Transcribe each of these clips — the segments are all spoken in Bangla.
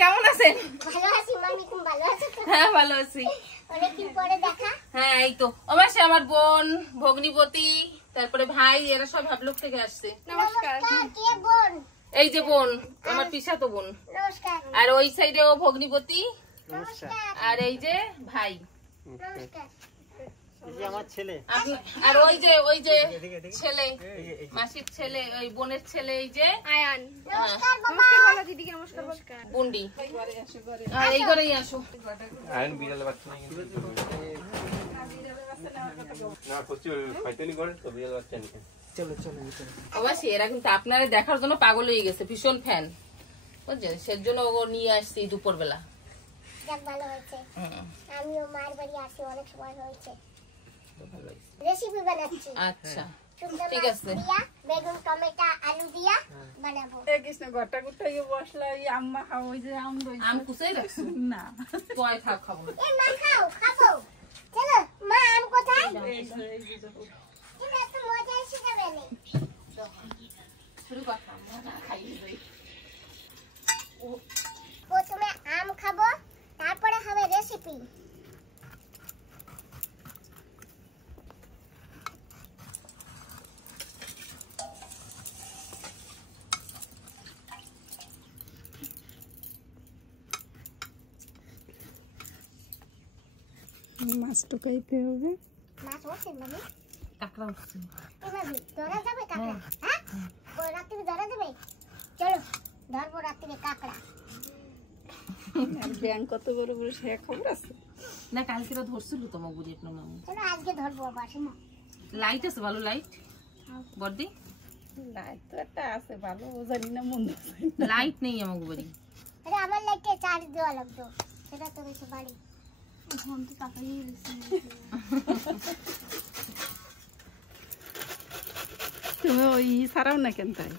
কেমন আছেন? ভালো আছি মামি, তুমি ভালো আছো তো? হ্যাঁ ভালো আছি। অনেকদিন পরে দেখা। হ্যাঁ এই তো ও মাসি আমার বোন ভগ্নিপতি তারপরে ভাই এরা সব হাবলুক থেকে আসছে। নমস্কার। কে বোন? এই যে বোন আমার পিসাতো বোন। নমস্কার। আর ওই সাইডে ও ভগ্নিপতি। নমস্কার। আর এই যে ভাই। নমস্কার। এই আমার ছেলে। আর ওই যে ছেলে মাসির ছেলে ওই বোনের ছেলে এই যে আয়ান। নমস্কার বাবা। বলো দিদিকে নমস্কার। নমস্কার। বুন্ডি। আর এই ঘরেই আসো। আয়ন বিড়াল বাচ্চা নাই কিন্তু না কচ্ছি ফাইটানি করে তো বিড়াল বাচ্চা নেই। চলো চলো চলো। অবশ্যই এরা কিন্তু আপনারা দেখার জন্য পাগল হয়ে গেছে, ভীষণ ফ্যান বুঝছেন, সেজন্য ও নিয়ে আসছি দুপুর বেলা। যাক ভালো হয়েছে। আমিও মায়ের বাড়ি আসি অনেক সময় হয়েছে। ভালো হয়েছে। রেসিপি বানাচ্ছি। আচ্ছা শুকনো ঠিক মাছ আছে। দিয়া বেগুন টমেটো আলু দিয়া বানাবো। কৃষ্ণ ঘরটা গুটাইয়ে বসলা এই আম্মা খাও ওই যে আম রইছে আম কুচাই রাখছো না কয় থাক খাবো না। এ মা খাও খাবো। চলো মা আম কোথায়? এই যে দেখো এটা তো মজা শিখাবে না। শুরু কথা আমরা খাইয়ে দেই। প্রথমে আম খাবো তারপরে হবে রেসিপি। মাছ টুকাইতে হবে মাছ হচ্ছে মানে কাকড়া উঠছে। এভাবে ধরা যাবে কাঁকড়া? হ্যাঁ ওই রাত্রে ধরা যাবে? চলো ধরবো রাত্রে কাঁকড়া। আর ব্যাং কত বড় বড় সে খবর আছে না কালকে তো ধরছিল তোমার বুড়ি আপনার মামু। চলো আজকে ধরবো আবার শোনো। লাইট আছে ভালো লাইট বর্দি? লাইট তো একটা আছে ভালো জানি না মন্দ লাইট নেই আমার বাড়ি। আরে আমার লাইটে চার্জ দেওয়া লাগতো, সেটা তো রয়েছে বাড়ি। ফোন তো তাকাই রয়েছে। তুমি ওই ছাড়াও না কেন তাই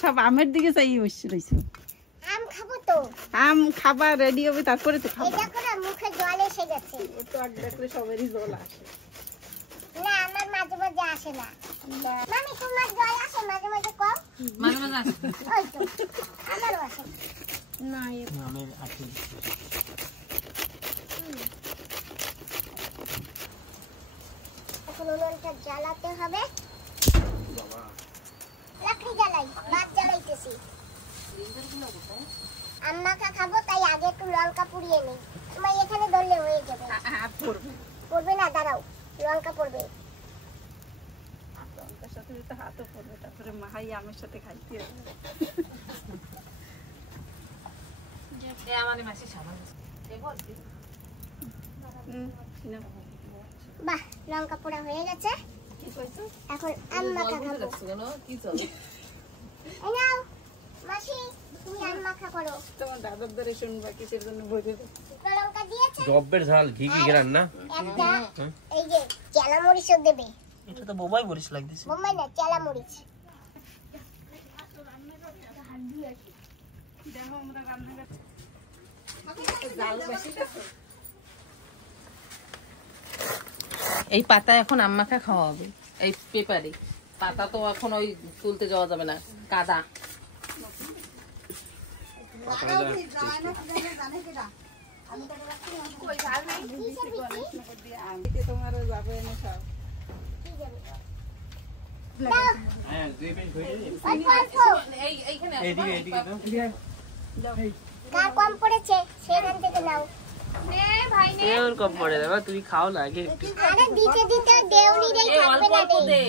সব আমের দিকে চাই বসে রয়েছে। আম খাবো তো। আম খাবার রেডি হবে তারপরে তো খাবো। এটা করে মুখে জল এসে গেছে। ও তো আগ দেখলে সবারই জল আসে। না আমার মাঝে মাঝে আসে না। মামি তোমার জল আসে মাঝে মাঝে কম? মাঝে মাঝে আসে। ওই তো আমারও আসে না আমি আছি। এখন উনুনটা জ্বালাতে হবে। লাকড়ি জ্বালাই, ভাত জ্বালাইতেছি। আম্মাকা খাবো তাই আগে একটু লঙ্কা পুড়িয়ে নিই। তোমার এখানে ধরলে হয়ে যাবে। হাত পড়বে পড়বে না, দাঁড়াও লঙ্কা পড়বে। লঙ্কার সাথে তো হাতও পড়বে তারপরে মাহাই আমের সাথে খাইতে হবে। আমাদের মাসি সামান বাহ লঙ্কা পোড়া হয়ে গেছে। এখন আম্মাকা খাবো। এই নাও মাসি তুমি আম্মাকা করো। তোমার দাদার ধরে শুনবা কিসের জন্য ভরে শুকনো লঙ্কা দিয়েছে, জব্বের ঝাল ঘি ঘি গেলাম না একটা এই যে চেলা মরিচও দেবে। এটা তো বোবাই বলিস লাগতেছে। বোম্বাই না চেলা মরিচ। দেখো আমরা রান্না এই পাতা এখন আম্মাকে খাওয়া হবে এই পেপারে। পাতা তো এখন ওই তুলতে যাওয়া যাবে না, কাদা। তোমার যাবে এনে খাও। হ্যাঁ দুই মিনিট হয়ে গেল। এইখানে এইদিকে এইদিকে দাও। কার কম পড়েছে সেখান থেকে নাও। এর কম পড়ে দেবা তুই খাও না আগে। আরে দিতে দিতে দেউনি রে থাকবে না রে।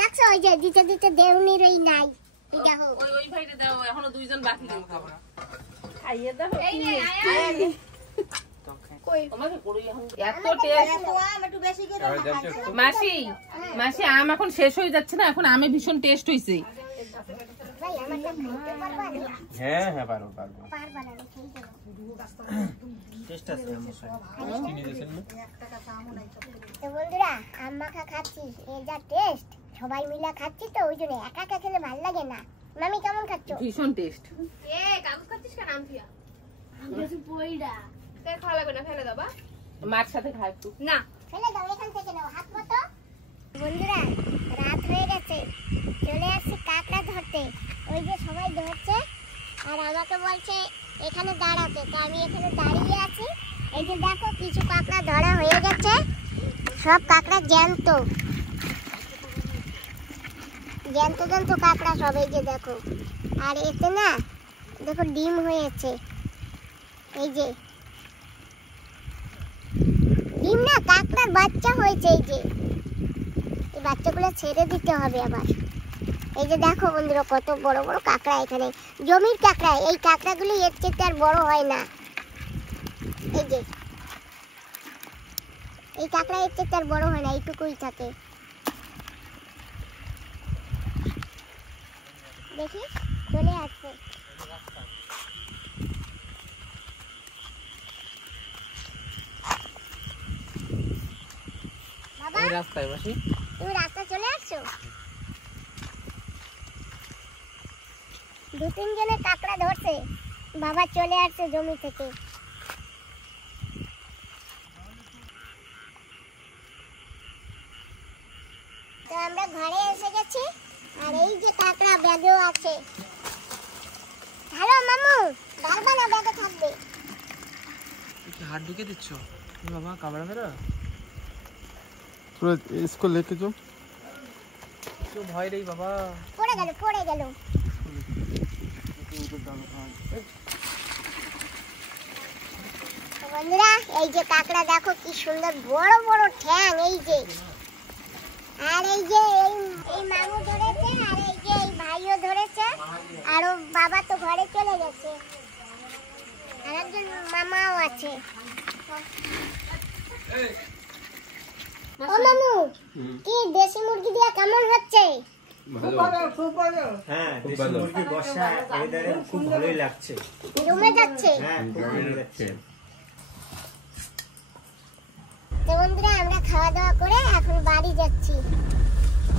দেখছো ওই যে দিতে দিতে দেউনি রই নাই। দেখো ওই ভাইরে দাও, এখনো দুইজন বাকি রয়েছে। খাইয়ে দাও। তোমাকে করি এখন এত টেস্ট। মাসি মাসি আম এখন শেষ হয়ে যাচ্ছে না, এখন আমে ভীষণ টেস্ট হইছে। ভাই আমারটা খাইতে পারবা না? হ্যাঁ হ্যাঁ পারবো পারবো পারবা না খেয়ে যাবো। টেস্ট আছে আমার চিনি দিয়েছেন না তো বন্ধুরা আম্মাখা খাচ্ছি, এর যা টেস্ট সবাই মিলে খাচ্ছি তো ওই জন্য একা একা খেলে ভালো লাগে না। মামি কেমন খাচ্ছো? ভীষণ টেস্ট। মার সাথে খাই একটু না। ফেলে দাও এখান থেকে নাও হাত মতো। বন্ধুরা রাত হয়ে গেছে, চলে আসছি কাঁকড়া ধরতে। ওই ধরছে আর আমাকে বলছে এখানে দাঁড়াতে, তো আমি এখানে দাঁড়িয়ে আছি। এই যে দেখো কিছু কাঁকড়া ধরা হয়ে গেছে, সব কাঁকড়া জ্যান্ত জ্যান্ত জ্যান্ত কাঁকড়া সব। এই যে দেখো, আর এতে না দেখো ডিম হয়েছে, এই যে ডিম না কাঁকড়ার বাচ্চা হয়েছে। এই যে এই বাচ্চাগুলো ছেড়ে দিতে হবে আবার। এই যে দেখো বন্ধুরা কত বড় বড় কাঁকড়া, এখানে জমির কাঁকড়া। এই কাঁকড়াগুলো এর চেয়ে আর বড় হয় না। এই যে এই কাঁকড়া এর চেয়ে আর বড় হয় না, এইটুকুই থাকে। দেখি চলে আসছে। বাবা রাস্তায় বসি। তুমি রাস্তা চলে আসছো? 2-3 জনে কাঁকড়া ধরছে, বাবা চলে আসছে জমি থেকে। তো আমরা ঘরে এসে গেছি, আর এই যে কাঁকড়া ব্যাগেও আছে। হ্যালো মামু, ডালবা না ব্যাগে থাকবে? কি হাত ঢুকে দিচ্ছ বাবা, কামড়াবে না? थोड़ा इसको लेके जाओ। কেউ ভয় নেই বাবা। পড়ে গেল পড়ে গেল। বন্ধুরা এই যে কাঁকড়া দেখো কি সুন্দর বড় বড় ঠ্যাং। এই যে আর এই যে এই মামু ধরেছে, আর এই যে এই ভাইও ধরেছে, আর ও বাবা তো ঘরে চলে গেছে, আর একজন মামাও আছে। ও মামু, কি দেশি মুরগি দিয়া কেমন হচ্ছে? হ্যাঁ, দেশি মুরগির বর্ষা এবারে খুব ভালোই লাগছে। জমে যাচ্ছে। হ্যাঁ, খুব ভালো লাগছে। তো বন্ধুরা আমরা খাওয়া দাওয়া করে এখন বাড়ি যাচ্ছি।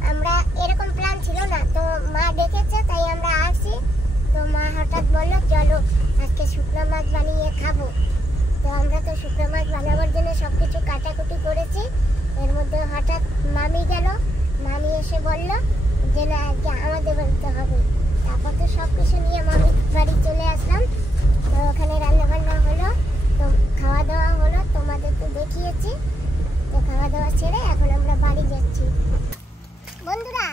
আমরা এরকম প্ল্যান ছিল না, তো মা ডেকেছে তাই আমরা আসছি। তো মা হঠাৎ বললো চলো আজকে শুকনো মাছ বানিয়ে খাবো। তো আমরা তো শুকনো মাছ বানাবার জন্য সবকিছু কাটাকুটি করেছি। এর মধ্যে হঠাৎ মামি গেল, মামি এসে বলল যে না আজকে আমাদের বাড়িতে হবে। তারপর তো সব কিছু নিয়ে মামির বাড়ি চলে আসলাম। তো ওখানে রান্না বান্না হলো, তো খাওয়া দাওয়া হলো, তোমাদের তো দেখিয়েছি। তো খাওয়া দাওয়া ছেড়ে এখন আমরা বাড়ি যাচ্ছি। বন্ধুরা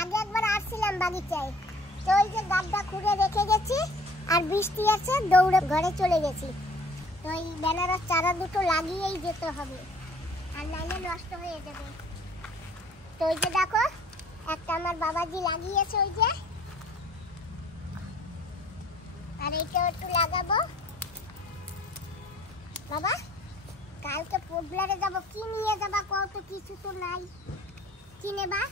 আগে একবার আসছিলাম বাগিচায়, তো ওই যে গাড্ডা খুঁড়ে রেখে গেছি, আর বৃষ্টি আছে দৌড়ে ঘরে চলে গেছি। তো এই বেনারস চারা দুটো লাগিয়েই যেতে হবে, আর নাইলে নষ্ট হয়ে যাবে। তো ওই যে দেখো একটা আমার বাবাজি লাগিয়েছে ওই যে, আর এইটাও একটু লাগাবো। বাবা কালকে ফুটবলারে যাব, কি নিয়ে যাবা কত? কিছু তো নাই, কি নেবা?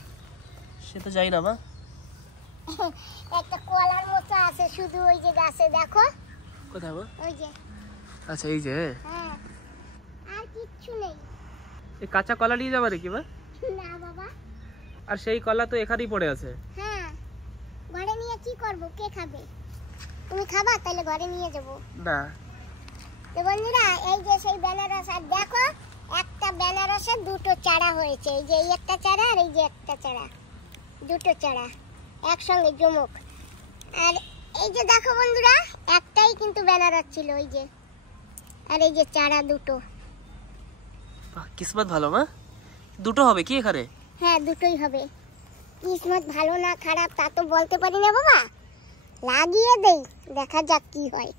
সে তো যাই না মা। একটা কলার মোচা আছে শুধু ওই যে গাছে, দেখো কোথায় মা? ওই যে। আচ্ছা এই যে, হ্যাঁ আর কিচ্ছু নেই। এই কাঁচা কলা নিয়ে যাবে নাকি মা? না বাবা। আর সেই কলা তো এখানেই পড়ে আছে। হ্যাঁ ঘরে নিয়ে কি করব? কে খাবে? তুমি খাবা? তাহলে ঘরে নিয়ে যাব না। তো বন্ধুরা এই যে সেই বেনারস, আর দেখো একটা বেনারসে দুটো চারা হয়েছে। এই যে এই একটা চারা আর এই যে একটা চারা, দুটো চারা একসঙ্গে জমুক। আর এই যে দেখো বন্ধুরা একটাই কিন্তু বেনারস ছিল ওই যে, আর এই যে চারা দুটো। বাহ, কিসমত ভালো মা, দুটো হবে কি এখানে? হ্যাঁ দুটোই হবে। কিসমত ভালো না খারাপ তা তো বলতে পারি না বাবা, লাগিয়ে দেই দেখা যাক কি হয়।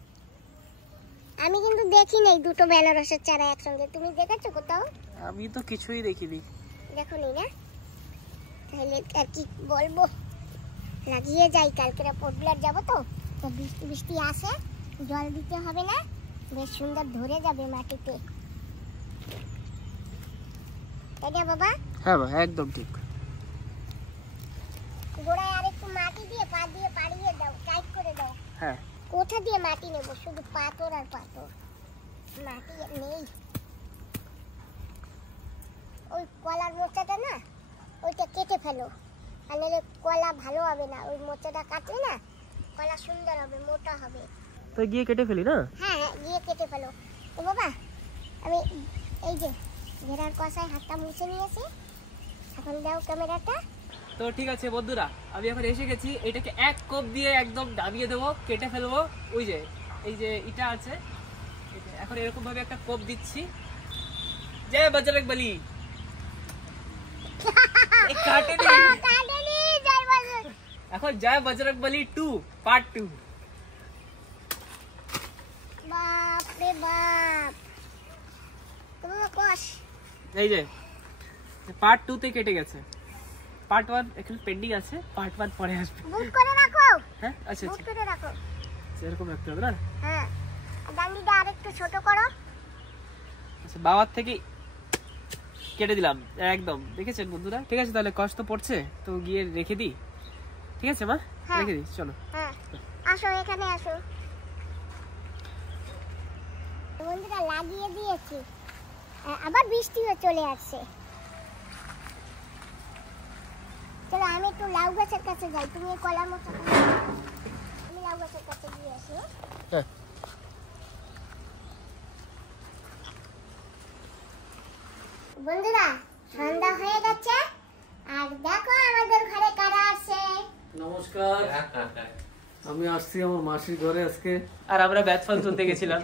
আমি কিন্তু দেখি নাই দুটো বেনারসের চারা একসঙ্গে, তুমি দেখেছো কোথাও? আমি তো কিছুই দেখিনি। দেখো নি না? তাহলে আর কি বলবো, লাগিয়ে যাই। কালকে পোটলার যাবো তো বৃষ্টি বৃষ্টি আসে, জল দিতে হবে না, বেশ সুন্দর ধরে যাবে মাটিতে, তাই না বাবা? হ্যাঁ মা একদম ঠিক। গোড়ায় আর একটু মাটি দিয়ে পা দিয়ে পাড়িয়ে দাও, টাইট করে দাও। হ্যাঁ কোথা দিয়ে মাটি নেব? শুধু পাথর আর পাথর, মাটি নেই। ওই কলার মোচাটা না ওইটা কেটে ফেলো, আর নাহলে কলা ভালো হবে না। ওই মোচাটা কাটলে না কলা সুন্দর হবে, মোটা হবে। তো গিয়ে কেটে ফেলি না? হ্যাঁ হ্যাঁ গিয়ে কেটে ফেলো। তো বাবা আমি এই যে ঘেরার কষায় হাতটা মুছে নিয়েছি, এখন দাও ক্যামেরাটা। তো ঠিক আছে বন্ধুরা, আমি এখন এসে গেছি। এটাকে এক কোপ দিয়ে একদম নামিয়ে দেবো, কেটে ফেলবো। ওই যে এই যে ইটা আছে, এখন এরকম ভাবে একটা কোপ দিচ্ছি। জয় বজরংবলী। এখন জয় বজরংবলী 2 পার্ট 2। বাপ রে বাপ, তুমি কোশ এই যে পার্ট 2 তে কেটে গেছে, পার্ট 1 এখন পেন্ডিং আছে, পার্ট 1 পরে আসবে। বুক করে রাখো। হ্যাঁ আচ্ছা বুক আচ্ছা, করে রাখো। এরকম রাখতে হবে না? হ্যাঁ, ডান্ডিটা আরেকটু ছোট করো। আচ্ছা, বাবার থেকে কেটে দিলাম একদম, দেখেছেন বন্ধুরা? ঠিক আছে, তাহলে কষ্ট পড়ছে তো গিয়ে রেখে দিই। ঠিক আছে মা, হ্যাঁ। রেখে দিই, চলো। হ্যাঁ, আসো এখানে আসো। বন্ধুরা লাগিয়ে দিয়েছি, আবার বৃষ্টিও চলে আসছে। চলো আমি একটু লাউ গাছের কাছে যাই, তুমি এই কলা মোচা আমি লাউ গাছের কাছে গিয়ে আসি। হ্যাঁ। বন্ধুরা সন্ধ্যা হয়ে গেছে, আর দেখো আমাদের ঘরে কারা আসছে। নমস্কার, আমি আসছি আমার মাসির ঘরে আজকে। আর আমরা ব্যাট ফল তুলতে গেছিলাম।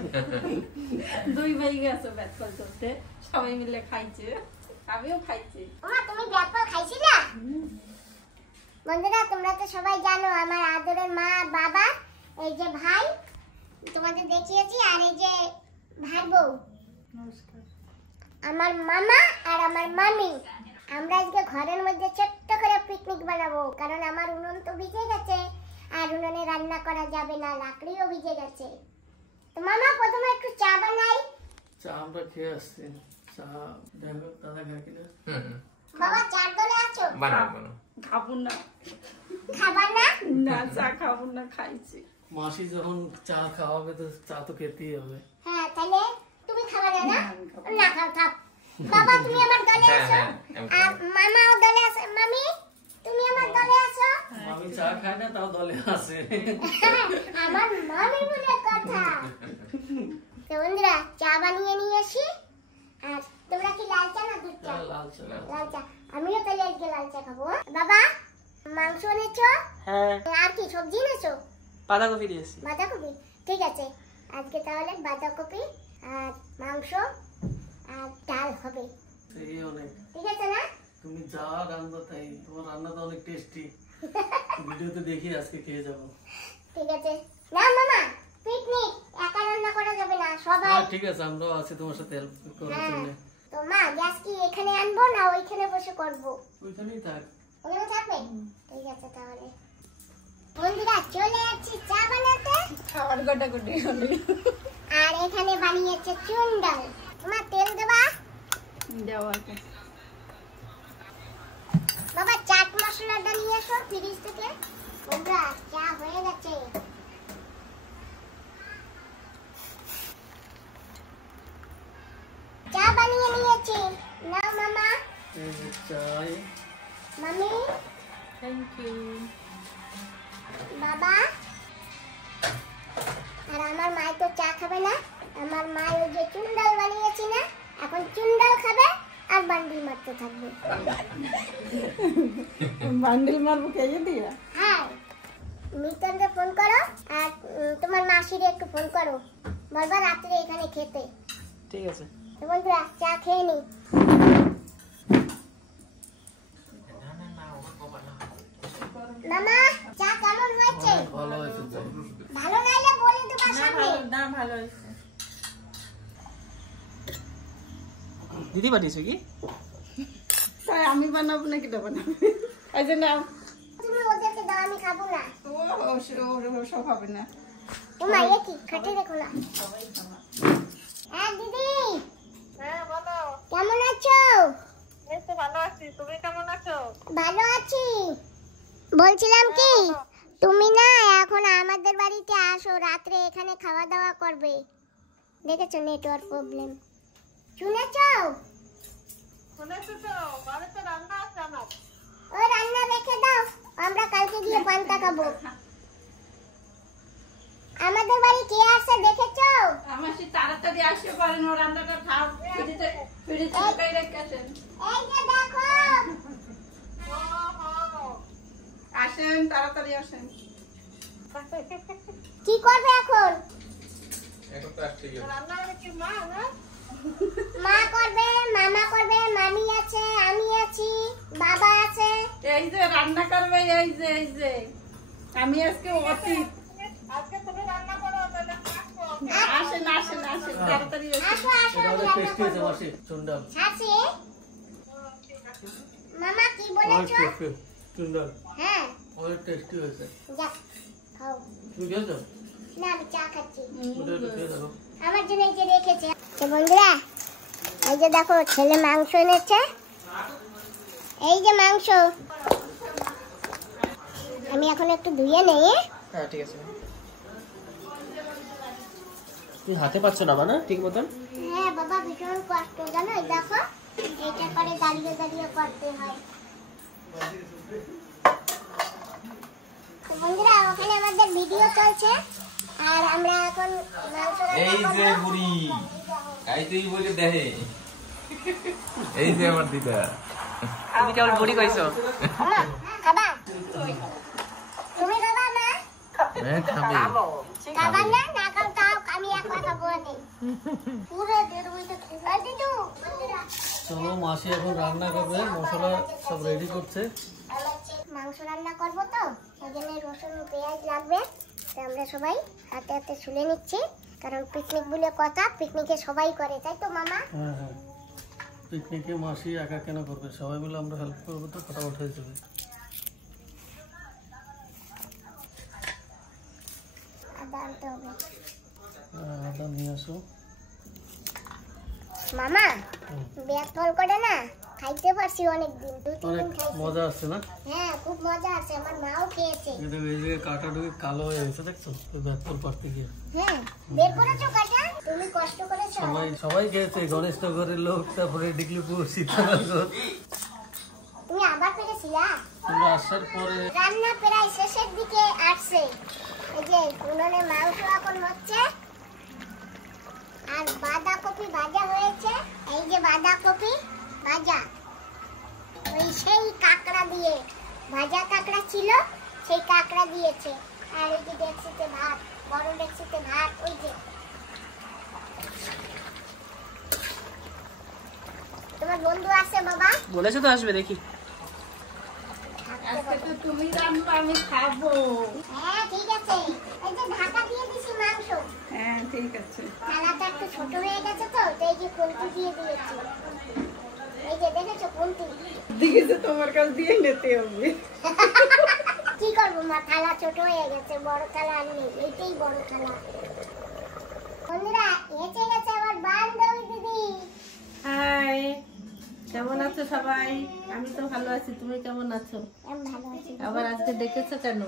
দুই ভাই গেছে ব্যাট ফল তুলতে, সবাই মিলে খাইছে, আমিও খাইছি। ওমা তুমি ব্যাপার খাইছিলা? বন্ধুরা তোমরা তো সবাই জানো আমার আদরের মা আর বাবা, এই যে ভাই তোমাদের দেখিয়েছি, আর এই যে ভাই বউ আমার মামা আর আমার মামি। আমরা আজকে ঘরের মধ্যে ছোট্ট করে পিকনিক বানাবো, কারণ আমার উনুন তো ভিজে গেছে, আর উনুনে রান্না করা যাবে না, লাকড়িও ভিজে গেছে। তো মামা প্রথমে একটু চা বানাই। চা আমরা খেয়ে আসছি, চা দেখো দাদা খায় কিনা। বাবা চার দলে আছো? খাবো না, খাবার না? না চা খাবো না, খাইছি। মাসি যখন চা খাওয়াবে তো চা তো খেতেই হবে। হ্যাঁ, তাহলে তুমি খাবে না? না খাও, খাও। বাবা তুমি আমার দলে আসো, আর মামাও দলে আসো। মামি তুমি আমার দলে আসো। আমি চা খাই না, তাও দলে আসে। আমার মামি বলে কথা। তো বন্ধুরা চা বানিয়ে নিয়ে আসি। আর তোমরা কি লাল চা না দুধ চা? লাল চা। লাল চা। আমিও তাহলে আজকে লাল চা খাবো। বাবা মাংস এনেছো? হ্যাঁ, আর কি সবজি এনেছো? বাঁধাকপি দিয়েছি। বাঁধাকপি? ঠিক আছে, আজকে তাহলে বাঁধাকপি আর মাংস আর ডাল হবে। এই অনেক, ঠিক আছে না? তুমি যা রান্না তাই, তোমার রান্নাটা অনেক টেস্টি। ভিডিওতে দেখি আজকে খেয়ে যাবো। ঠিক আছে না মামা, পিকনিক একা রান্না করা যাবে না, সবাই। হ্যাঁ ঠিক আছে, আমরাও আছি তোমার সাথে হেল্প করার হ্যাঁ, জন্য। তো মা গ্যাস কি এখানে আনবো না ওইখানে বসে করব? ওইখানেই থাক। ওখানে থাকবে? ঠিক আছে তাহলে। বন্ধুরা চলে যাচ্ছি চা বানাতে। খাবার গোটাগুটি হলো। আর এখানে বানিয়েছে চুন ডাল। মা তেল দেবা? দেওয়া বাবা চাট মশলাটা নিয়ে এসো ফ্রিজ থেকে। বন্ধুরা চা হয়ে গেছে। চা বানিয়ে নিয়েছি, নাও মামা। এই যে চাই। মামি, থ্যাংক ইউ। বাবা, আর আমার মা তো চা খাবে না। আমার মা ওই যে চুন ডাল বানিয়েছি না, এখন চুন ডাল খাবে আর বান্ডিল মারতে থাকবে। বান্ডিল মারবো খেয়ে দিয়া? হ্যাঁ, মিতনকে ফোন করো আর তোমার মাসিরে একটু ফোন করো, বলবা রাত্রে এখানে খেতে। ঠিক আছে। তো বন্ধুরা চা খেয়ে নি। মামা চা কেমন হয়েছে? ভালো হয়েছে চা। ভালো নাইলে বলে দেবা সামনে। না ভালো হয়েছে। দিদি বানিয়েছো কি? তাই আমি বানাবো নাকি এটা বানাবো? এই যে নাও। তুমি ওদেরকে দাও, আমি খাবো না। ও সব হবে না। ওমা এ কি খাটে দেখো না। হ্যাঁ দিদি। হ্যাঁ বলো। কেমন আছো? এই তো ভালো আছি, তুমি কেমন আছো? ভালো আছি। বলছিলাম কি তুমি না এখন আমাদের বাড়িতে আসো, রাত্রে এখানে খাওয়া দাওয়া করবে। দেখেছো নেটওয়ার্ক প্রবলেম। শুনেছো? শুনেছো তো, বাড়িতে রান্না আছে আমার। ওই রান্না রেখে দাও, আমরা কালকে গিয়ে পান্তা খাবো। আমাদের বাড়ি কে আসছে দেখেছো? আমার সে তাড়াতাড়ি আসতে পারেন, ও রান্নাটা খাও। ফ্রিজে ঢুকাই রেখেছেন। এই যে দেখো। আসেন, তাড়াতাড়ি আসেন। কি করবে এখন? এখন তো আসতেই হবে। রান্না করে কি মা না? মা করবে, মামা করবে, মামি আছে, আমি আছি, বাবা আছে। এই যে রান্না করবে, এই যে আমি আজকে অতীত। আজকে তুমি রান্না করো তাহলে থাকবো। আসেন, তাড়াতাড়ি আসেন। আসো আসো, এটা আমি অনেক রান্না টেস্টি হয়েছে করবো। মাসি চুন্ডাল। ছাড়ছি। মামা কি অনেক বলেছো? টেস্টি চুন্ডাল হ্যাঁ, অনেক টেস্টি হয়েছে। যা খাও। তুমি খেয়েছো? না, আমি চা খাচ্ছি। ওটা একটু খেয়ে দেখো। আমার জন্য এই যে রেখেছে। তো বন্ধুরা, এই যে দেখো ছেলে মাংস এনেছে। এই যে মাংস। আমি এখন একটু ধুয়ে নেই। হ্যাঁ ঠিক আছে। তুমি হাতে পাচ্ছ না মানে ঠিক মতন? হ্যাঁ বাবা, ভীষণ কষ্ট জানো। এই দেখো, এটা করে দাঁড়িয়ে দাঁড়িয়ে করতে হয়। তো বন্ধুরা, ওখানে আমাদের ভিডিও চলছে আর আমরা এখন মাংস এই রান্না যে করবো। বুড়ি খাইতেই বলে দেখে এই যে আমার দিদা তুমি কেবল বুড়ি কইছো। মামা, খাবা? তুমি খাবা না? হ্যাঁ খাবে খাবার না? না খাও তাও আমি একবার খাবো না। পুরো দেড় বইতে খেয়ে দিদু। চলো মাসি এখন রান্না করবে, মশলা সব রেডি করছে। মাংস রান্না করবো তো, সেই জন্য রসুন পেঁয়াজ লাগবে। তো আমরা সবাই হাতে হাতে ছুলে নিচ্ছি, কারণ পিকনিক বলে কথা, পিকনিকে সবাই করে, তাই তো মামা? হ্যাঁ হ্যাঁ, পিকনিকে মাসি একা কেন করবে, সবাই মিলে আমরা হেল্প করবো তো ফটাফট হয়ে যাবে। আদা আনতে হবে। আদা নিয়ে আসো। মামা, ব্যাগ ফল করে না খাইতে পারছি অনেকদিন, 2-3 অনেক দিন খাইছি। মজা আসছে না? হ্যাঁ, খুব মজা আছে, আমার মাও খেয়েছে। এই দেখো, এই যে কাটা ঢুকে কালো হয়ে গেছে, দেখছো ব্যাগফল পারতে গিয়ে। হ্যাঁ, বের করেছো কাটা? তুমি কষ্ট করেছো? সবাই খেয়েছে, গণেশনগরের লোক, তারপরে ডিগলিপুর, সীতানগর। তুমি আবার পেরেছিলা? তোমরা আসার পরে রান্না প্রায় শেষের দিকে আসছে। এই যে উনুনে মাংস এখন হচ্ছে আর বাঁধাকপি ভাজা হয়েছে। এই যে বাঁধাকপি ভাজা, ওই সেই কাঁকড়া দিয়ে, ভাজা কাঁকড়া ছিল, সেই কাঁকড়া দিয়েছে। আর এই যে ডেকচিতে ভাত, বড় ডেকচিতে ভাত। ওই যে তোমার বন্ধু আছে বাবা? বলেছো তো আসবে, দেখি। আজকে তো তুমি রান্না, আমি খাবো। হ্যাঁ ঠিক আছে, এই যে ঢাকা দিয়ে দিছি মাংস। হ্যাঁ ঠিক আছে। থালাটা একটু ছোট হয়ে গেছে তো, তো এই যে খুন্তি দিয়ে দিয়েছি। এই যে দেখেছো খুন্তি? দিকে যে তোমার কাছে দিয়ে নিতে হবে। কি করবো মা, থালা ছোট হয়ে গেছে, বড় থালা আর নেই, এইটাই বড় থালা। বন্ধুরা, এসে গেছে আমার বান্ধবী দিদি। হাই, কেমন আছো সবাই? আমি তো ভালো আছি, তুমি কেমন আছো? আমি ভালো আছি। আবার আজকে ডেকেছো কেন?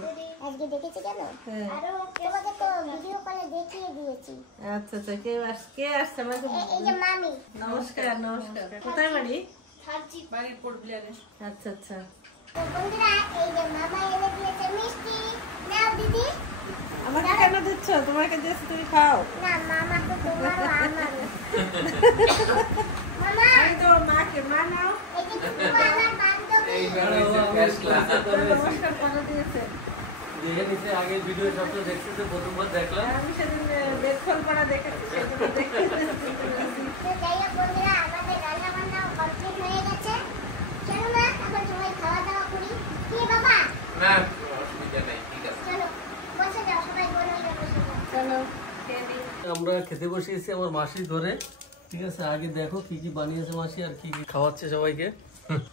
আজকে দেখেছি কেন? হ্যাঁ। তোমাকে তো ভিডিও কলে দেখিয়ে দিয়েছি। আচ্ছা আচ্ছা, কে আসছে আমাকে? এই যে মামি। নমস্কার নমস্কার। কোথায় বাড়ি? বাড়ির পোর্টব্লেয়ারে। আচ্ছা আচ্ছা। তো বন্ধুরা, এই যে মামা এনে দিয়েছে মিষ্টি। নাও দিদি। আমাকে কেন দিচ্ছ? তোমাকে দিয়েছি, তুমি খাও। না মামা তো তোমারও আমারও। মামা, আমি তো মাকে মানাও। এই যে তুমি আমার বান্ধবী। নমস্কার করে দিয়েছে। দেখে নিচে আগে ভিডিও সবটা দেখছি, তো প্রথমবার দেখলাম। আমি সেদিন বেদফল পড়া দেখেছি, সেজন্য দেখেছি। তো যাই হোক বন্ধুরা, আমাদের রান্না বান্নাও কমপ্লিট হয়ে গেছে। চলো না, এখন সবাই খাওয়া দাওয়া করি। কি বাবা? না অসুবিধা নেই ঠিক আছে চলো, বসে যাও, সবাই বলে বসে যাও। চলো খেয়ে নিই। আমরা খেতে বসিয়েছি আমার মাসির ঘরে। ঠিক আছে, আগে দেখো কি কি বানিয়েছে মাসি আর কি কি খাওয়াচ্ছে সবাইকে।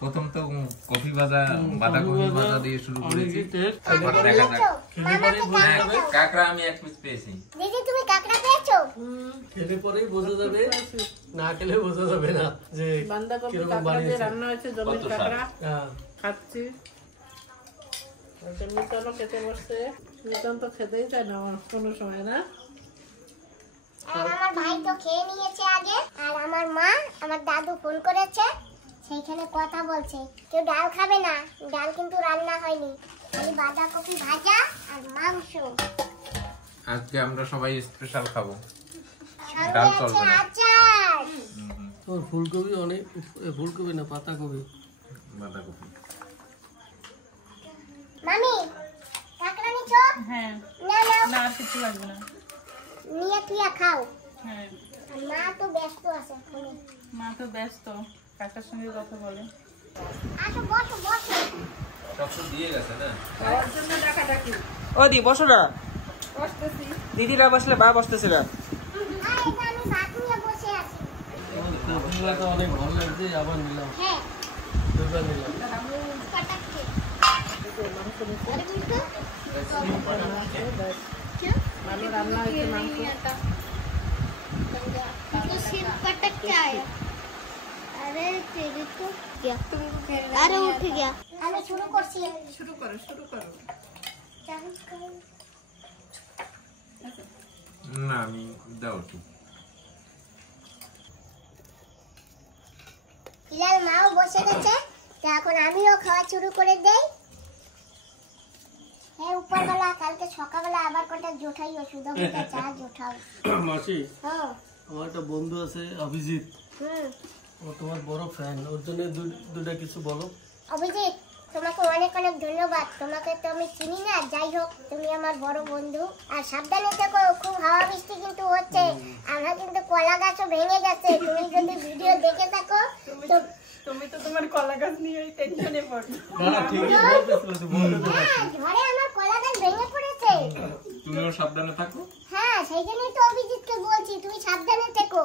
প্রথম তো কফি ভাজা বাঁধাকপি ভাজা দিয়ে শুরু করেছি তারপর কাঁকড়া দেখা পেয়েছো? যাক মামাকে কাঁকড়া দাও। কাঁকড়া আমি এক পিস পেয়েছি দিদি, তুমি কাঁকড়া পেয়েছো? খেলে পরেই বোঝা যাবে, না খেলে বোঝা যাবে না যে বাঁধাকপি কিরকম কাঁকড়া দিয়ে বানিয়েছে। রান্না হয়েছে, জমির কত স্বাদ। কাঁকড়া হ্যাঁ, খাচ্ছি। মিতনও খেতে বসছে। মিতন তো খেতেই চায় না আমার কোনো সময়, না? আর আমার ভাই তো খেয়ে নিয়েছে আগে। আর আমার মা, আমার দাদু ফোন করেছে, সেইখানে কথা বলছে। কেউ ডাল খাবে না, ডাল কিন্তু রান্না হয়নি, খালি বাঁধাকপি ভাজা আর মাংস। আজকে আমরা সবাই স্পেশাল খাবো সঙ্গে ডাল আছে চলবে না। আচার। তোমার ফুলকপি অনেক, ফুলকপি না পাতাকপি। বাঁধাকপি মামি কাঁকড়া নিছো? হ্যাঁ না না না আর কিছু লাগবে না। নিয়ে তুইয়া খাও। হ্যাঁ মা তো ব্যস্ত আছে ফোনে। মা তো ব্যস্ত, কাকার সঙ্গে কথা বলে। আসো বসো বসো। সব তো দিয়ে গেছে না? খাওয়ার জন্য ডাকাডাকি। ও দি বসো না, বসতেছি। দিদিরা বসলে বা বসতেছে না। আর এটা আমি ভাত নিয়ে বসে আছি। কফিগুলোটা অনেক ভালো লাগছে, আবার নিলাম, হ্যাঁ দুইবার নিলাম। কাটাচ্ছি। আরে বুঝতো? ভালো রান্না হয়েছে মাংস। तो सिर्फ कटक क्या आया? अरे तेरी तो क्या? अरे उठ गया। हमें शुरू करছি। শুরু করো শুরু করো। চালু করো। না আমি দাও একটু। হিলাল মাও বসে গেছে, তো এখন আমিও খাওয়া শুরু করে দেই। হ্যাঁ উপরবেলা কালকে সকালবেলা আবার কটা জোঠাইও, শুধু কটা চা জোঠাও। মাসি, হ্যাঁ আমার একটা বন্ধু আছে অভিজিৎ, হুম ও তোমার বড় ফ্যান, ওর জন্য দুটা কিছু বলো। অভিজিৎ তোমাকে অনেক অনেক ধন্যবাদ। তোমাকে তো আমি চিনি না, যাই হোক তুমি আমার বড় বন্ধু। আর সাবধানে থেকো, খুব হাওয়া বৃষ্টি কিন্তু হচ্ছে, আমরা কিন্তু কলা গাছও ভেঙে গেছে। তুমি যদি ভিডিও দেখে থাকো তো তুমি তো তোমার কলা গাছ নিয়ে টেনশনে পড়ো। না ঠিকই বলতেছিল, তো বলতে তো পারছি। হ্যাঁ, ঝড়ে আমার কলা গাছ ভেঙে পড়েছে। তুমিও সাবধানে থাকো। হ্যাঁ সেই জন্যই তো অভিজিৎকে বলছি তুমি সাবধানে থেকো।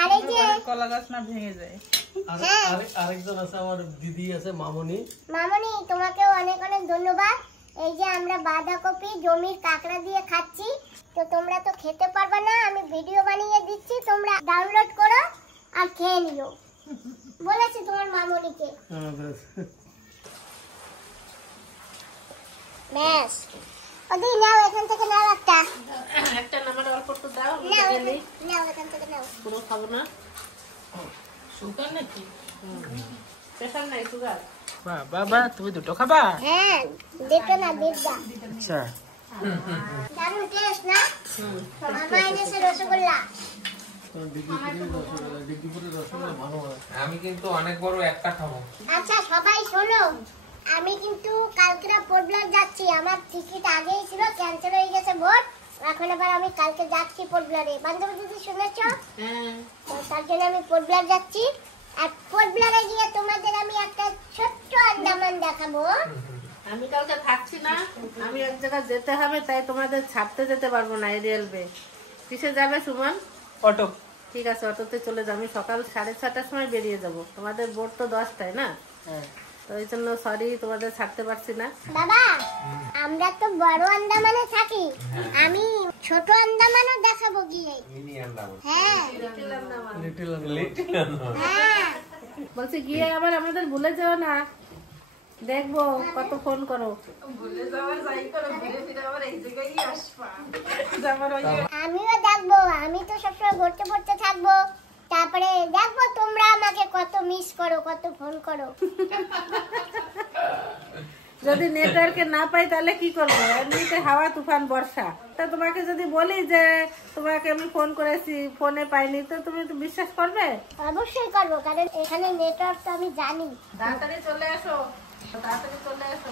আর এই যে কলা গাছ না ভেঙে যায়। আরেকজন আছে আমার দিদি আছে মামনি, মামনি তোমাকেও অনেক অনেক ধন্যবাদ। এই যে আমরা বাঁধাকপি জমির কাঁকড়া দিয়ে খাচ্ছি, তো তোমরা তো খেতে পারবে না, আমি ভিডিও বানিয়ে দিচ্ছি, তোমরা ডাউনলোড করো আর খেয়ে নিও বলেছি তোমার মামনিকে। হ্যাঁ ব্যাস। ব্যাস ওদি নাও, এখান থেকে নাও একটা। একটা নামার অল্প একটু দাও, নাও নাও এখান থেকে নাও। পুরো খাবো না। সুগার নাকি? প্রেশার নাই, সুগার। বাবা তুমি দুটো খাবা? হ্যাঁ দেখো না দেখবা। আচ্ছা দারুণ টেস্ট না? মামা এনেছে রসগোল্লা। ডিগ্রিপুরের রসগোল্লা ভালো হয়। আমি কিন্তু অনেক বড় একটা খাবো। আচ্ছা সবাই শোনো, আমি কিন্তু কালকে পোর্টব্লার যাচ্ছি, আমার টিকিট আগেই ছিল, ক্যান্সেল হয়ে গেছে ভোট, এখন আবার আমি কালকে যাচ্ছি পোর্টব্লারে। বান্ধবী দিদি শুনেছ? হ্যাঁ তো তার জন্য আমি পোর্টব্লার যাচ্ছি। আর পোর্টব্লারে গিয়ে তোমাদের আমি একটা ছোট্ট আন্দামান দেখাবো। আমি কালকে থাকছি না, আমি এক জায়গায় যেতে হবে, তাই তোমাদের ছাড়তে যেতে পারবো না। এই রেলওয়ে কিসে যাবে সুমন? অটো। ঠিক আছে অটোতে চলে যাবো। আমি সকাল 6:30টার সময় বেরিয়ে যাব, তোমাদের বোর্ড তো 10টায় না, তো এই জন্য সরি তোমাদের ছাড়তে পারছি না। বাবা আমরা তো বড় আন্দামানে থাকি, আমি ছোট আন্দামানও দেখাবো গিয়ে। হ্যাঁ হ্যাঁ বলছি গিয়ে আবার আমাদের ভুলে যাও না, দেখবো কত ফোন করো। আমিও দেখবো, আমি তো সবসময় ঘুরতে ঘুরতে থাকবো, তারপরে দেখবো তোমরা আমাকে কত মিস করো, কত ফোন করো। যদি নেটওয়ার্কে না পাই তাহলে কি করবো? এমনিতে হাওয়া তুফান বর্ষা, তা তোমাকে যদি বলি যে তোমাকে আমি ফোন করেছি, ফোনে পাইনি, তো তুমি তো বিশ্বাস করবে? অবশ্যই করবো, কারণ এখানে নেটওয়ার্ক তো আমি জানি। তাড়াতাড়ি চলে আসো, তাড়াতাড়ি চলে আসো।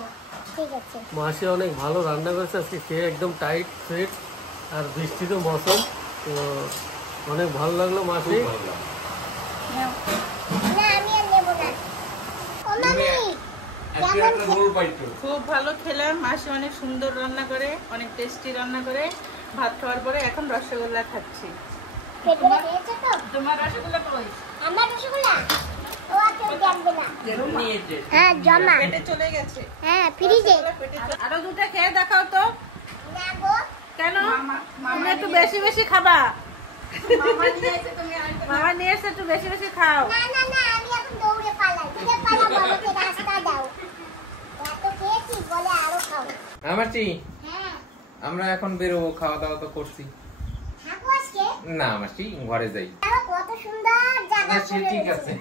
ঠিক আছে। মাসি অনেক ভালো রান্না করেছে আজকে, খেয়ে একদম টাইট ফিট, আর বৃষ্টি তো মৌসুম, তো অনেক ভালো লাগলো মাসি। না আমি আর নেবো না। ও মামি খুব ভালো খেলাম, মাসি অনেক সুন্দর রান্না করে, অনেক টেস্টি রান্না করে। ভাত খাওয়ার পরে এখন রসগোল্লা খাচ্ছি। পেটে খেয়েছো তো? তোমার রসগোল্লা কই? আমার রসগোল্লা ও আর কেউ দেখবে না। হ্যাঁ জমা, পেটে চলে গেছে। হ্যাঁ ফ্রিজে। আরো দুটো খেয়ে দেখাও তো। না গো, কেন? তুমি একটু বেশি বেশি খাবা। মামা নিয়ে এসে একটু বেশি বেশি খাও। না না না আমি এখন দৌড়ে পালাই। তুমি পালাবো, আমাকে রাস্তা দাও। এত খেয়েছি বলে আরো খাও। আমার চি হ্যাঁ আমরা এখন বেরোবো, খাওয়া দাওয়া তো করছি। থাকো আজকে। না মাসি ঘরে যাই। দেখো কত সুন্দর জায়গা আচ্ছা করে ঠিক রেখেছে। আছে,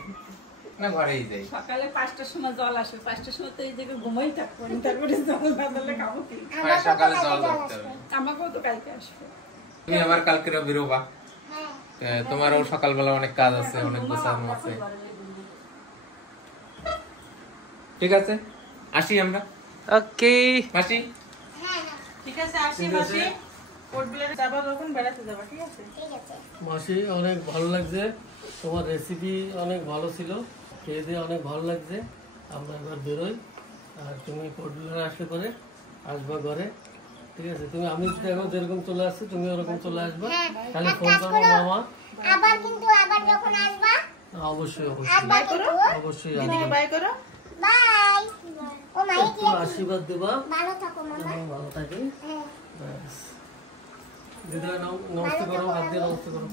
না ঘরেই যাই। সকালে 5টার সময় জল আসে, 5টার সময় তো এই জায়গায় ঘুমাই থাকবো, তারপরে জল না দিলে খাবো কি? হ্যাঁ সকালে জল ধরতে হবে। আমাকেও তো কালকে আসবে। তুমি আবার কালকেরা বেরোবা, হ্যাঁ তোমারও সকালবেলা অনেক কাজ আছে, অনেক গোছানো আছে। ঠিক আছে আসি আমরা। ওকে মাসি ঠিক আছে আসি মাসি পোর্ট ব্লেয়ারে যাবা যখন বেড়াতে যাবা ঠিক আছে ঠিক আছে মাসি অনেক ভালো লাগছে, তোমার রেসিপি অনেক ভালো ছিল, খেয়ে দিয়ে অনেক ভালো লাগছে। আমরা এবার বেরোই, আর তুমি পোর্টব্লেয়ারে আসলে পরে আসবা ঘরে, ঠিক আছে? তুমি আমি দেখো যেরকম চলে আসছি তুমি ওরকম চলে আসবা, খালি ফোন করবো মামা। আবার কিন্তু আবার যখন আসবা অবশ্যই অবশ্যই আসবা কিন্তু অবশ্যই দিদিকে বাই করো বাই ও মাই কি একটু আশীর্বাদ দেবা, ভালো থাকো মামা আমি ভালো থাকি। হ্যাঁ ব্যাস। দিদার নমস্তে করো, হাত দিয়ে নমস্তে করো।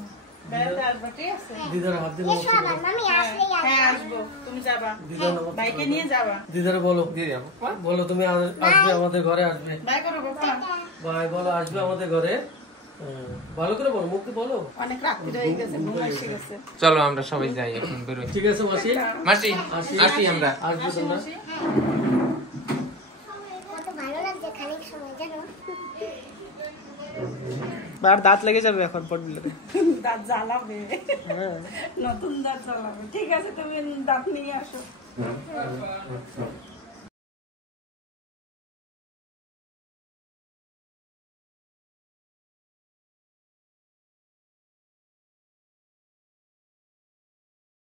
বেড়াতে আসবা ঠিক আছে দিদার হাত দিয়ে এসো নমস্তে আবার করো। মামি আসলেই হ্যাঁ আসবা আসবো তুমি যাবা দিদার নমস্তে বাইকে করো। নিয়ে যাবা দিদার বলো, দিয়ে যাবো বলো তুমি আসবে আমাদের ঘরে, আসবে বাই করো বাবা ভাই, বলো আসবে আমাদের ঘরে। ভালো করে বলো, মুখে বলো। অনেক রাত্রি হয়ে গেছে ঘুম এসে গেছে চলো আমরা সবাই যাই এখন বেরোই। ঠিক আছে মাসি, মাসি আসি আমরা। আসবে তোমরা। কত ভালো লাগছে খানিক সময় জানো আর দাঁত লেগে যাবে এখন পোর্ট ব্লেয়ারে। দাঁত জ্বালাবে নতুন দাঁত জ্বালাবে ঠিক আছে তুমি দাঁত নিয়ে আসো